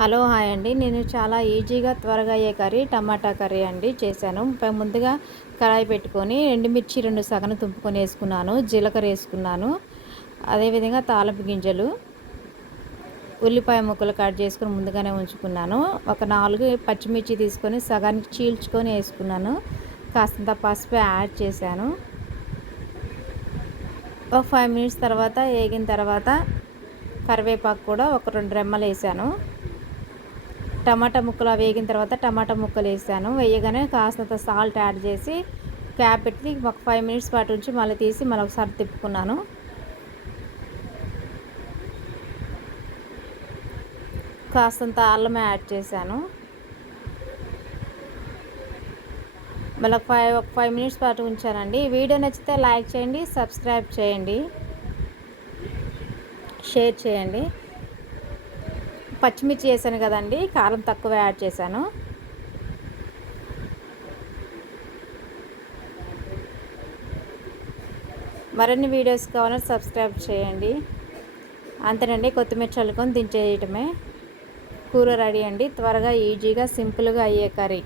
Hello hi అండి. నేను చాలా ఈజీగా త్వరగా అయ్యే కర్రీ టమాటా కర్రీ అండి చేశాను. ముందుగా కడాయి పెట్టుకొని ఎండుమిర్చి 2 సగం తుంపుకొని వేసుకున్నాను. జీలకర్ర వేసుకున్నాను. అదేవిధంగా తాలింపు గింజలు, ఉల్లిపాయ ముక్కలు కట్ చేసుకొని ముందుగానే ఉంచుకున్నాను. ఒక 4 పచ్చిమిర్చి తీసుకొని సగానికి చీల్చుకొని వేసుకున్నాను. కాస్తంత పసుపు యాడ్ చేశాను. ఒక 5 మినిట్స్ తర్వాత వేగిన తర్వాత కరివేపాకు కూడా ఒక 2 రెమ్మలు వేసాను. టమాటా ముక్కలు వేగిన తర్వాత టమాటా ముక్కలు వేసాను. వేయగానే కాస్తంత సాల్ట్ యాడ్ చేసి క్యాప్ పెట్టి ఒక 5 మినిట్స్ పాటు ఉంచి మళ్ళీ తీసి మళ్ళీ ఒకసారి తిప్పుకున్నాను. కాస్తంత అల్లం యాడ్ చేశాను. మళ్ళీ ఒక 5 మినిట్స్ పాటు ఉంచానండి. వీడియో నచ్చితే లైక్ చేయండి, సబ్స్క్రైబ్ చేయండి, షేర్ చేయండి. పచ్చిమిర్చి వేసాను కదండి, కారం తక్కువ యాడ్ చేశాను. మరిన్ని వీడియోస్ కావాలంటే సబ్స్క్రైబ్ చేయండి. అంతేనండి, కొత్తిమీర చల్లుకొని దించేయటమే. కూర రెడీ అండి. త్వరగా ఈజీగా సింపుల్గా అయ్యే కర్రీ.